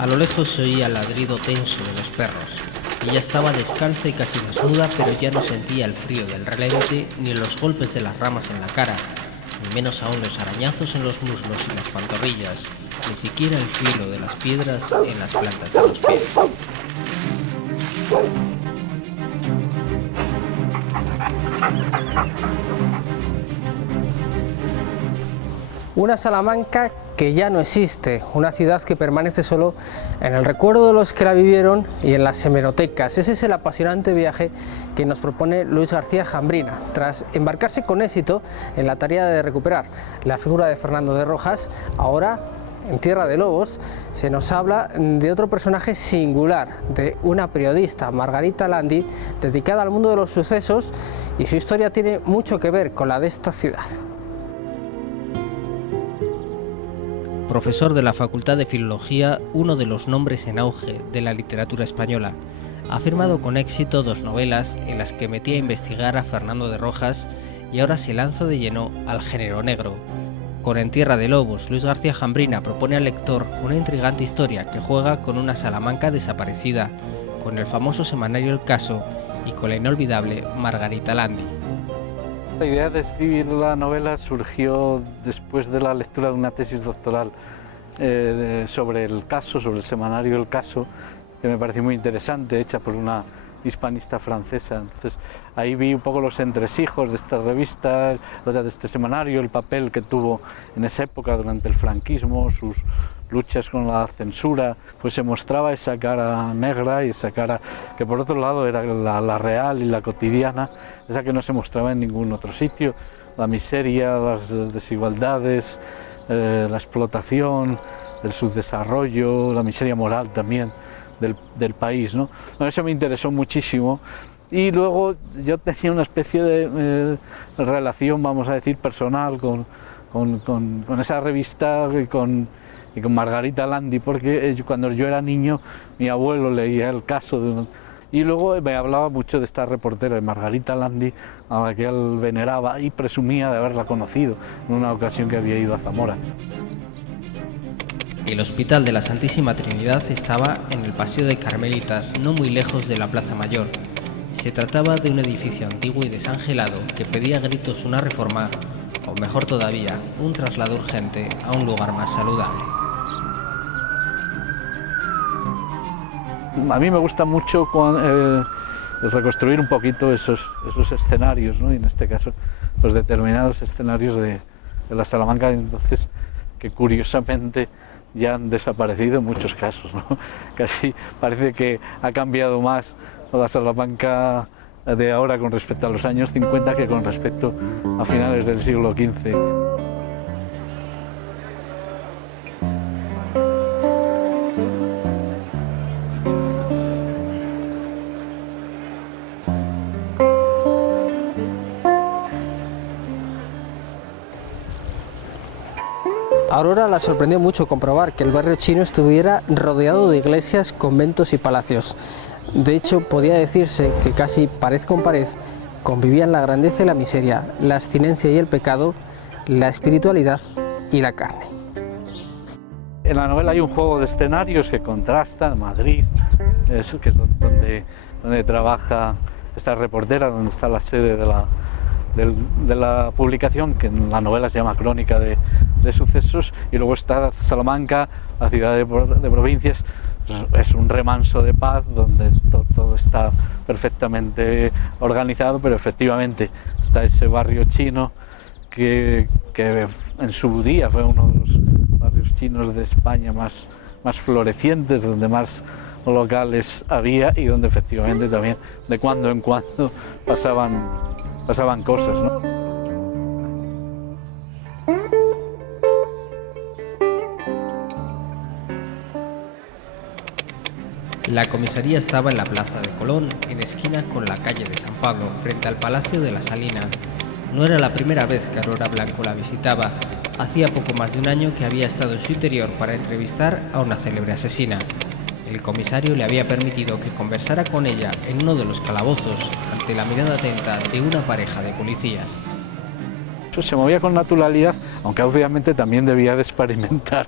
A lo lejos se oía el ladrido tenso de los perros. Ella estaba descalza y casi desnuda, pero ya no sentía el frío del relente ni los golpes de las ramas en la cara, ni menos aún los arañazos en los muslos y las pantorrillas, ni siquiera el filo de las piedras en las plantas de los pies. Una Salamanca que ya no existe, una ciudad que permanece solo en el recuerdo de los que la vivieron y en las hemerotecas. Ese es el apasionante viaje que nos propone Luis García Jambrina, tras embarcarse con éxito en la tarea de recuperar la figura de Fernando de Rojas. Ahora, en Tierra de Lobos, se nos habla de otro personaje singular, de una periodista, Margarita Landi, dedicada al mundo de los sucesos, y su historia tiene mucho que ver con la de esta ciudad. Profesor de la Facultad de Filología, uno de los nombres en auge de la literatura española, ha firmado con éxito 2 novelas en las que metía a investigar a Fernando de Rojas y ahora se lanza de lleno al género negro. Con En Tierra de Lobos, Luis García Jambrina propone al lector una intrigante historia que juega con una Salamanca desaparecida, con el famoso semanario El Caso y con la inolvidable Margarita Landi. La idea de escribir la novela surgió después de la lectura de una tesis doctoral sobre el caso, sobre el semanario El Caso, que me pareció muy interesante, hecha por una hispanista francesa. Entonces ahí vi un poco los entresijos de esta revista, o sea, de este semanario, el papel que tuvo en esa época durante el franquismo, sus luchas con la censura. Pues se mostraba esa cara negra y esa cara que por otro lado era la real y la cotidiana, esa que no se mostraba en ningún otro sitio, la miseria, las desigualdades, la explotación, el subdesarrollo, la miseria moral también del país, ¿no? Bueno, eso me interesó muchísimo, y luego yo tenía una especie de relación, vamos a decir, personal con esa revista y con Margarita Landi, porque cuando yo era niño mi abuelo leía El Caso y luego me hablaba mucho de esta reportera, de Margarita Landi, a la que él veneraba y presumía de haberla conocido en una ocasión que había ido a Zamora. El Hospital de la Santísima Trinidad estaba en el Paseo de Carmelitas, no muy lejos de la Plaza Mayor. Se trataba de un edificio antiguo y desangelado que pedía a gritos una reforma, o mejor todavía, un traslado urgente a un lugar más saludable. A mí me gusta mucho reconstruir un poquito esos escenarios, ¿no? Y en este caso, pues determinados escenarios de la Salamanca de entonces, que curiosamente ya han desaparecido en muchos casos, ¿no? Casi parece que ha cambiado más la Salamanca de ahora con respecto a los años 50 que con respecto a finales del siglo XV. A Aurora la sorprendió mucho comprobar que el barrio chino estuviera rodeado de iglesias, conventos y palacios. De hecho, podía decirse que casi pared con pared convivían la grandeza y la miseria, la abstinencia y el pecado, la espiritualidad y la carne. En la novela hay un juego de escenarios que contrasta Madrid, que es donde trabaja esta reportera, donde está la sede de la publicación, que en la novela se llama Crónica de Sucesos, y luego está Salamanca, la ciudad de provincias. Es un remanso de paz donde todo está perfectamente organizado, pero efectivamente está ese barrio chino que en su día fue uno de los barrios chinos de España más florecientes, donde más locales había y donde efectivamente también de cuando en cuando pasaban cosas, ¿no? La comisaría estaba en la Plaza de Colón, en esquina con la calle de San Pablo, frente al Palacio de la Salina. No era la primera vez que Aurora Blanco la visitaba. Hacía poco más de un año que había estado en su interior para entrevistar a una célebre asesina. El comisario le había permitido que conversara con ella en uno de los calabozos, ante la mirada atenta de una pareja de policías. Se movía con naturalidad, aunque obviamente también debía de experimentar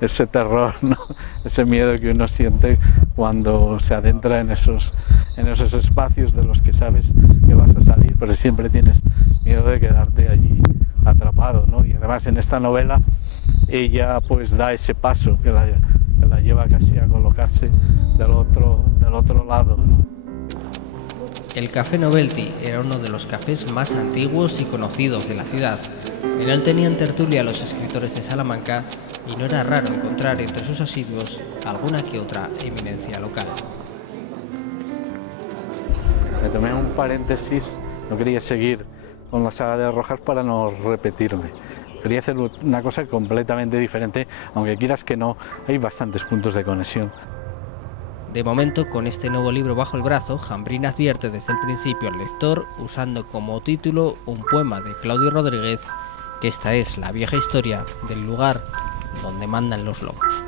ese terror, ¿no? Ese miedo que uno siente cuando se adentra en esos espacios de los que sabes que vas a salir, pero siempre tienes miedo de quedarte allí atrapado, ¿no? Y además en esta novela ella pues da ese paso que la lleva casi a colocarse del otro lado, ¿no? El Café Novelty era uno de los cafés más antiguos y conocidos de la ciudad. En él tenían tertulia los escritores de Salamanca y no era raro encontrar entre sus asiduos alguna que otra eminencia local. Me tomé un paréntesis, no quería seguir con la saga de Rojas para no repetirme. Quería hacer una cosa completamente diferente, aunque quieras que no, hay bastantes puntos de conexión. De momento, con este nuevo libro bajo el brazo, Jambrín advierte desde el principio al lector, usando como título un poema de Claudio Rodríguez, que esta es la vieja historia del lugar donde mandan los lobos.